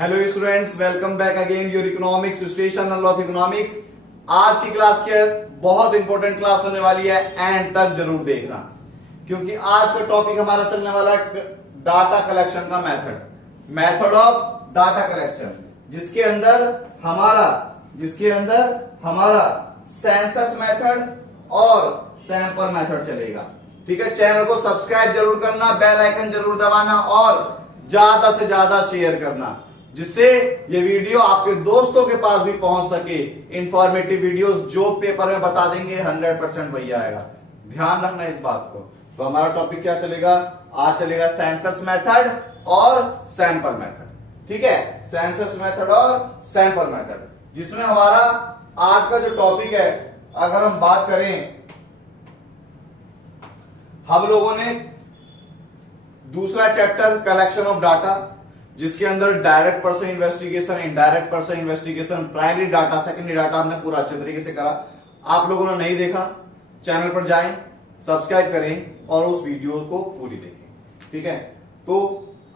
Hello students, welcome back again your economics station of economics. आज की class के बहुत इंपॉर्टेंट क्लास होने वाली है, एंड तक जरूर देखना, क्योंकि आज का टॉपिक हमारा चलने वाला है डाटा कलेक्शन का मेथड ऑफ डाटा कलेक्शन, जिसके अंदर हमारा सेंसस मेथड और सैंपल मेथड चलेगा। ठीक है, चैनल को सब्सक्राइब जरूर करना, बेल आइकन जरूर दबाना और ज्यादा से ज्यादा शेयर करना, जिससे ये वीडियो आपके दोस्तों के पास भी पहुंच सके। इंफॉर्मेटिव वीडियोस जो पेपर में बता देंगे 100% वही आएगा, ध्यान रखना इस बात को। तो हमारा टॉपिक क्या चलेगा? आज चलेगा सेंसस मेथड और सैंपल मेथड। ठीक है, सेंसस मेथड और सैंपल मेथड, जिसमें हमारा आज का जो टॉपिक है, अगर हम बात करें, हम लोगों ने दूसरा चैप्टर कलेक्शन ऑफ डाटा, जिसके अंदर direct person investigation, indirect person investigation, primary data, secondary data हमने पूरा अच्छे तरीके से करा। आप लोगों ने नहीं देखा, चैनल पर जाएं, सब्सक्राइब करें और उस वीडियो को पूरी देखें। ठीक है, तो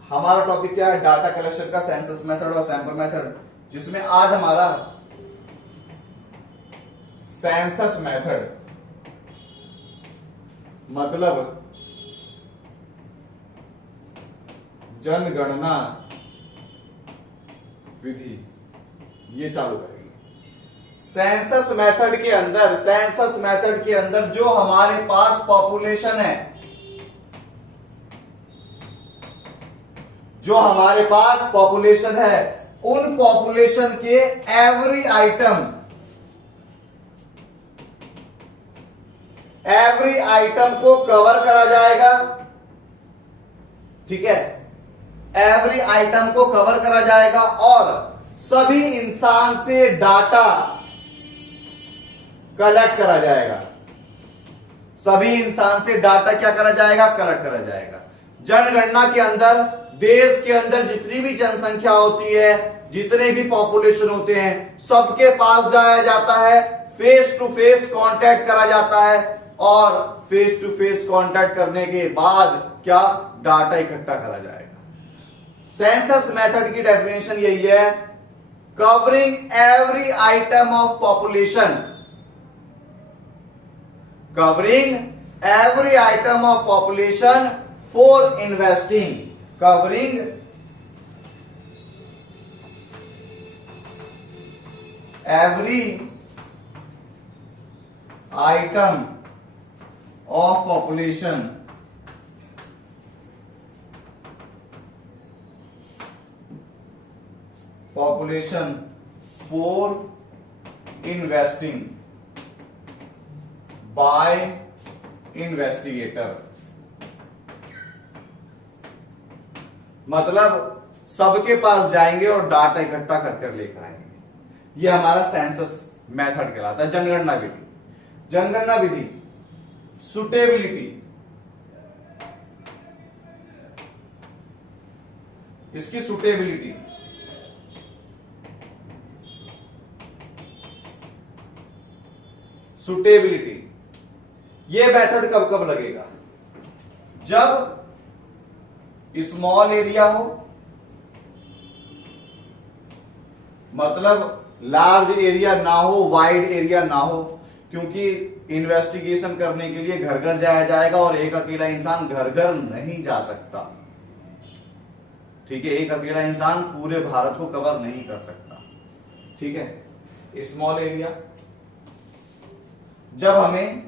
हमारा टॉपिक क्या है? डाटा कलेक्शन का सेंसस मेथड और सैंपल मेथड, जिसमें आज हमारा सेंसस मेथड मतलब जनगणना विधि, ये चालू करेंगे। सेंसस मेथड के अंदर जो हमारे पास पॉपुलेशन है, उन पॉपुलेशन के एवरी आइटम को कवर करा जाएगा। ठीक है, एवरी आइटम को कवर करा जाएगा और सभी इंसान से डाटा कलेक्ट करा जाएगा। सभी इंसान से डाटा क्या करा जाएगा? कलेक्ट करा जाएगा। जनगणना के अंदर, देश के अंदर जितनी भी जनसंख्या होती है, जितने भी पॉपुलेशन होते हैं, सबके पास जाया जाता है, फेस टू फेस कांटेक्ट करा जाता है और फेस टू फेस कांटेक्ट करने के बाद क्या? डाटा इकट्ठा करा जाएगा। सेंसस मेथड की डेफिनेशन यही है, covering every item of population, for investing, covering every item of population for investing by investigator। मतलब सबके पास जाएंगे और डाटा इकट्ठा कर लेकर आएंगे। ये हमारा सेंसस मेथड कहलाता है। जनगणना विधि सुटेबिलिटी, इसकी सुटेबिलिटी ये मेथड कब कब लगेगा? जब स्मॉल एरिया हो, मतलब लार्ज एरिया ना हो, वाइड एरिया ना हो, क्योंकि इन्वेस्टिगेशन करने के लिए घर घर जाया जाएगा और एक अकेला इंसान घर घर नहीं जा सकता। ठीक है, एक अकेला इंसान पूरे भारत को कवर नहीं कर सकता। ठीक है, स्मॉल एरिया, जब हमें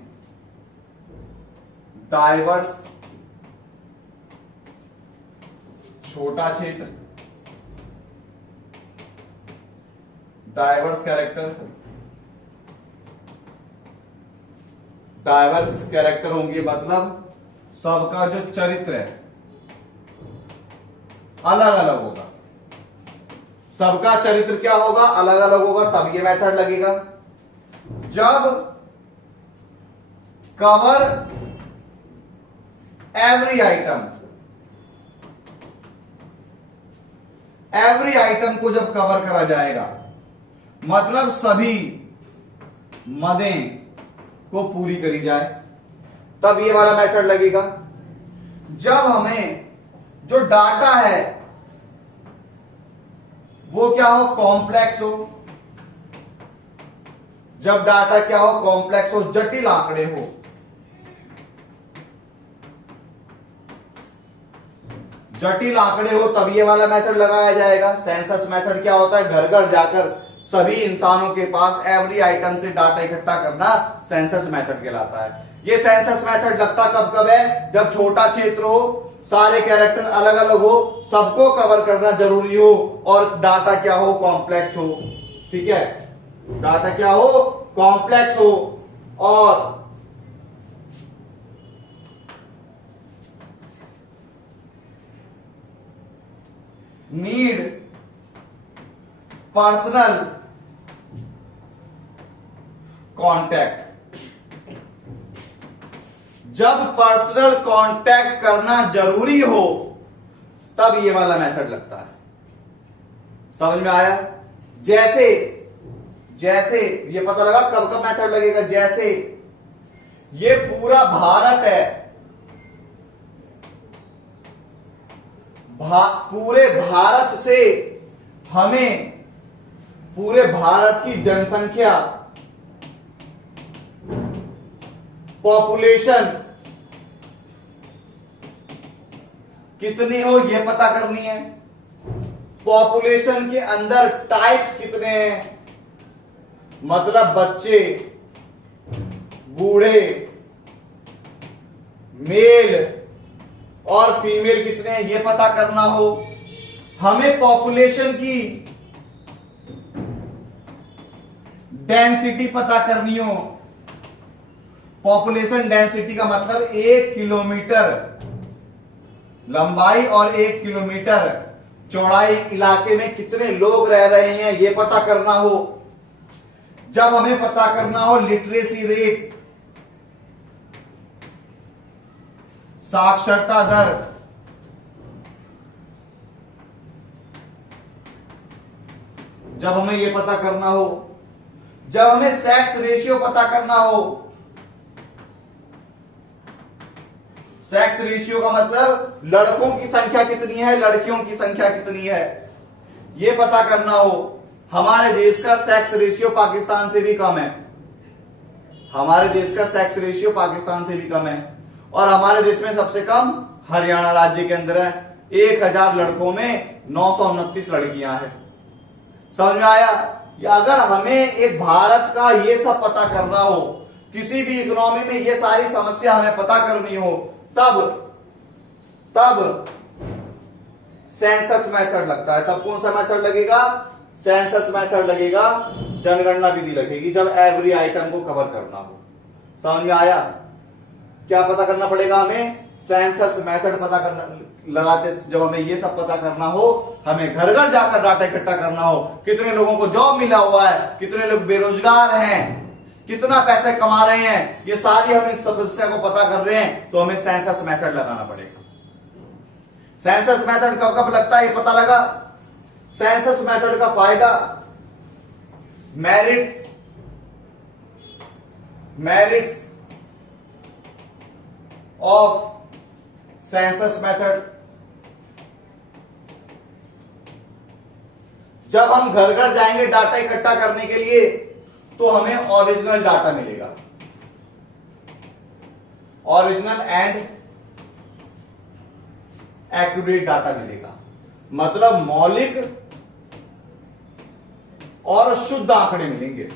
डाइवर्स छोटा क्षेत्र, डाइवर्स कैरेक्टर होंगे, मतलब सबका जो चरित्र है अलग अलग होगा। सबका चरित्र क्या होगा? अलग अलग होगा, तब ये मेथड लगेगा। जब कवर एवरी आइटम को जब कवर करा जाएगा, मतलब सभी मदें को पूरी करी जाए, तब ये वाला मेथड लगेगा। जब हमें जो डाटा है वो क्या हो, कॉम्प्लेक्स हो। जब डाटा क्या हो, कॉम्प्लेक्स हो, जटिल आंकड़े हो। जटिल आंकड़े हो तब ये वाला मेथड लगाया जाएगा। सेंसस मेथड क्या होता है, घर घर जाकर सभी इंसानों के पास एवरी आइटम से डाटा इकट्ठा करना सेंसस मेथड कहलाता है। ये सेंसस मेथड लगता कब कब है, जब छोटा क्षेत्र हो, सारे कैरेक्टर अलग अलग हो, सबको कवर करना जरूरी हो और डाटा क्या हो, कॉम्प्लेक्स हो। ठीक है, डाटा क्या हो, कॉम्प्लेक्स हो और नीड पर्सनल कांटेक्ट। जब पर्सनल कांटेक्ट करना जरूरी हो तब ये वाला मेथड लगता है। समझ में आया? जैसे जैसे ये पता लगा कब कब मेथड लगेगा, जैसे ये पूरा भारत है, पूरे भारत से हमें पूरे भारत की जनसंख्या, पॉपुलेशन कितनी हो यह पता करनी है। पॉपुलेशन के अंदर टाइप्स कितने हैं, मतलब बच्चे, बूढ़े, मेल और फीमेल कितने हैं यह पता करना हो। हमें पॉपुलेशन की डेंसिटी पता करनी हो। पॉपुलेशन डेंसिटी का मतलब 1 किलोमीटर लंबाई और 1 किलोमीटर चौड़ाई इलाके में कितने लोग रह रहे हैं यह पता करना हो। जब हमें पता करना हो लिटरेसी रेट, साक्षरता दर, जब हमें यह पता करना हो, जब हमें सेक्स रेशियो पता करना हो। सेक्स रेशियो का मतलब लड़कों की संख्या कितनी है, लड़कियों की संख्या कितनी है, यह पता करना हो। हमारे देश का सेक्स रेशियो पाकिस्तान से भी कम है। हमारे देश का सेक्स रेशियो पाकिस्तान से भी कम है और हमारे देश में सबसे कम हरियाणा राज्य के अंदर है। 1000 लड़कों में 929 लड़कियां हैं। समझ में आया? या अगर हमें एक भारत का ये सब पता करना हो, किसी भी इकोनॉमी में ये सारी समस्या हमें पता करनी हो, तब सेंसस मेथड लगता है। तब कौन सा मेथड लगेगा? सेंसस मेथड लगेगा, जनगणना विधि लगेगी जब एवरी आइटम को कवर करना हो। समझ में आया? क्या पता करना पड़ेगा हमें? सेंसस मेथड पता करना लगाते। जब हमें ये सब पता करना हो, हमें घर घर जाकर डाटा इकट्ठा करना हो, कितने लोगों को जॉब मिला हुआ है, कितने लोग बेरोजगार हैं, कितना पैसे कमा रहे हैं, ये सारी हम इस समस्या को पता कर रहे हैं तो हमें सेंसस मेथड लगाना पड़ेगा। सेंसस मेथड कब कब लगता है ये पता लगा। सेंसस मेथड का फायदा, मेरिट्स ऑफ सेंसस मेथड। जब हम घर घर जाएंगे डाटा इकट्ठा करने के लिए तो हमें ओरिजिनल डाटा मिलेगा, ओरिजिनल एंड एक्यूरेट डाटा मिलेगा। मतलब मौलिक और शुद्ध आंकड़े मिलेंगे,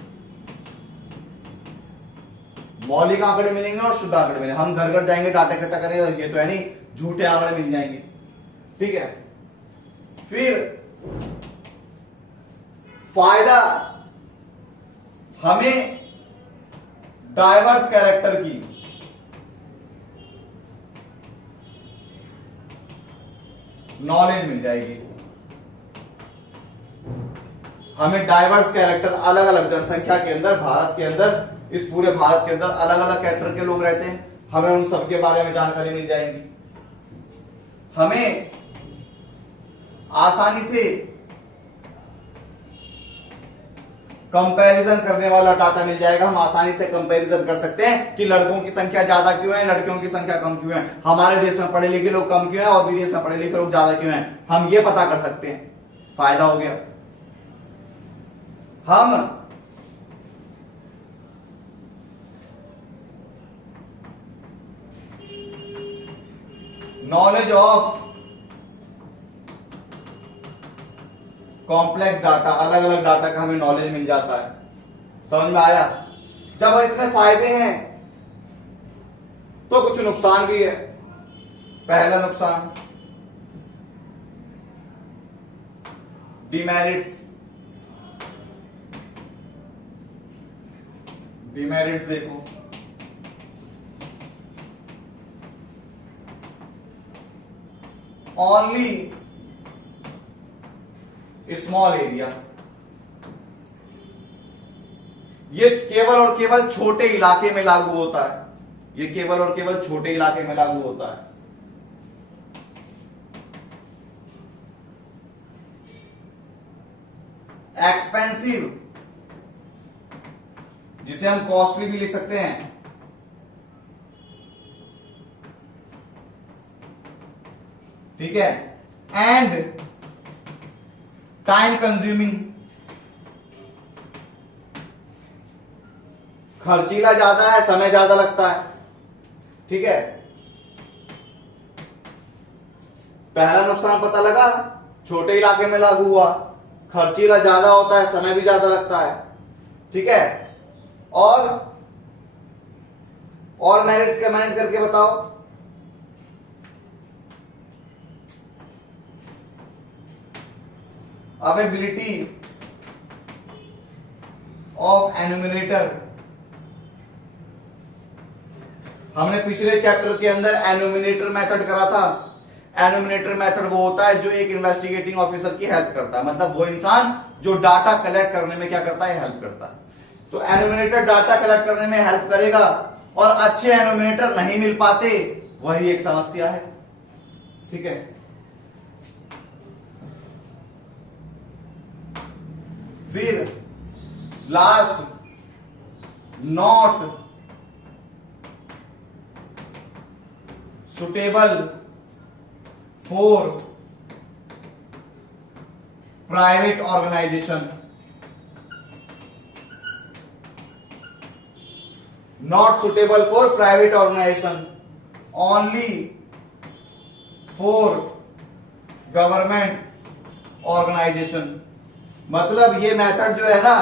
मौलिक आंकड़े मिलेंगे और शुद्ध आंकड़े मिलेंगे। हम घर घर जाएंगे डाटा इकट्ठा करेंगे, ये तो है नहीं, झूठे आंकड़े मिल जाएंगे। ठीक है, फिर फायदा, हमें डाइवर्स कैरेक्टर की, नॉलेज मिल जाएगी। हमें डाइवर्स कैरेक्टर, अलग अलग जनसंख्या के अंदर, भारत के अंदर, इस पूरे भारत के अंदर अलग अलग कैरेक्टर के लोग रहते हैं, हमें उन सबके बारे में जानकारी मिल जाएगी। हमें आसानी से कंपैरिजन करने वाला डाटा मिल जाएगा। हम आसानी से कंपैरिजन कर सकते हैं कि लड़कों की संख्या ज्यादा क्यों है, लड़कियों की संख्या कम क्यों है, हमारे देश में पढ़े लिखे लोग कम क्यों हैं और विदेश में पढ़े लिखे लोग ज्यादा क्यों हैं, हम ये पता कर सकते हैं। फायदा हो गया। हम नॉलेज ऑफ कॉम्प्लेक्स डाटा, अलग अलग डाटा का हमें नॉलेज मिल जाता है। समझ में आया? जब इतने फायदे हैं तो कुछ नुकसान भी है। पहला नुकसान डिमेरिट्स। डिमेरिट्स देखो, ओनली स्मॉल एरिया, ये केवल और केवल छोटे इलाके में लागू होता है। ये केवल और केवल छोटे इलाके में लागू होता है। एक्सपेंसिव, जिसे हम कॉस्टली भी लिख सकते हैं। ठीक है। एंड टाइम कंज्यूमिंग, खर्चीला ज्यादा है, समय ज्यादा लगता है। ठीक है। पहला नुकसान पता लगा, छोटे इलाके में लागू हुआ, खर्चीला ज्यादा होता है, समय भी ज्यादा लगता है। ठीक है। और मेरिट्स कमेंट करके बताओ। अवेबिलिटी ऑफ एनुमिनेटर, हमने पिछले चैप्टर के अंदर एनुमिनेटर मेथड करा था। एनुमिनेटर मेथड वो होता है जो एक इन्वेस्टिगेटिंग ऑफिसर की हेल्प करता है, मतलब वो इंसान जो डाटा कलेक्ट करने में क्या करता है, हेल्प करता है। तो एनुमिनेटर डाटा कलेक्ट करने में हेल्प करेगा, और अच्छे एनुमिनेटर नहीं मिल पाते, वही एक समस्या है। ठीक है। फिर last, not suitable for private organisation. Not suitable for private organisation, only for government organisation. मतलब ये मेथड जो है ना,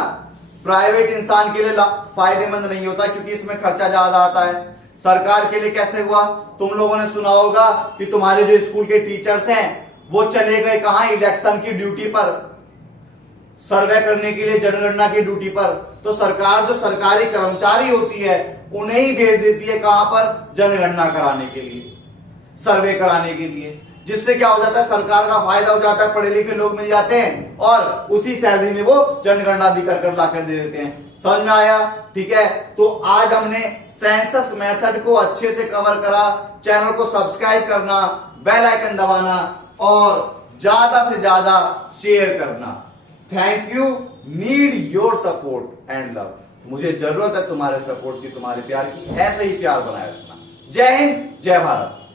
प्राइवेट इंसान के लिए फायदेमंद नहीं होता, क्योंकि इसमें खर्चा ज्यादा आता है। सरकार के लिए कैसे हुआ, तुम लोगों ने सुना होगा कि तुम्हारे जो स्कूल के टीचर्स हैं वो चले गए कहां, इलेक्शन की ड्यूटी पर, सर्वे करने के लिए, जनगणना की ड्यूटी पर। तो सरकार जो सरकारी कर्मचारी होती है उन्हें ही भेज देती है कहां पर, जनगणना कराने के लिए, सर्वे कराने के लिए। जिससे क्या हो जाता है, सरकार का फायदा हो जाता है, पढ़े लिखे लोग मिल जाते हैं और उसी सैलरी में वो जनगणना भी कर लाकर दे देते हैं। समझ में आया? ठीक है। तो आज हमने सेंसस मेथड को अच्छे से कवर करा। चैनल को सब्सक्राइब करना, बेल आइकन दबाना और ज्यादा से ज्यादा शेयर करना। Thank you. Need your support and love. मुझे जरूरत है तुम्हारे सपोर्ट की, तुम्हारे प्यार की। ऐसे ही प्यार बनाए रखना। जय हिंद, जय भारत।